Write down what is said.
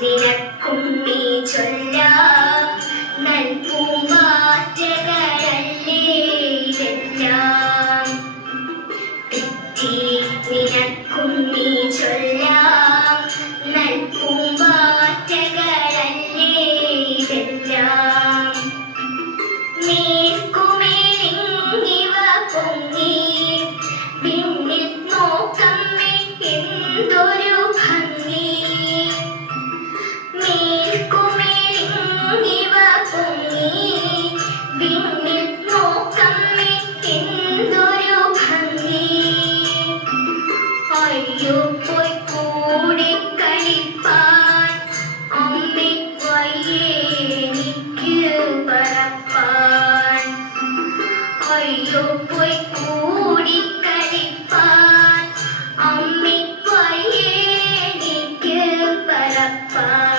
നിനക്കുണ്ണി ചൊല്ലാം നൽകുമാറ്റകളല്ലേ ഇതെല്ലാം. തെറ്റി നിനക്കുണ്ണി ചൊല്ലാം നൽകുമാറ്റകളല്ലേ ഇതെല്ലാം. മേൽക്കുമേലിങ്ങിവ പൊങ്ങി പിന്നിൽ നോക്കമ്മേ എന്തൊരു ഭംഗി. മേൽക്കുമേലിങ്ങിവ പൊങ്ങി പിന്നിൽ നോക്കമ്മേ എന്തൊരു ഭംഗി. അയ്യോ പോയി കൂടെ കളിപ്പാൻ അമ്മേ വയ്യേ എനിക്ക് പറപ്പാൻ. അയ്യോ പോയി കൂടി കളിപ്പാൻ അമ്മേ വയ്യേ എനിക്ക് പറപ്പാൻ.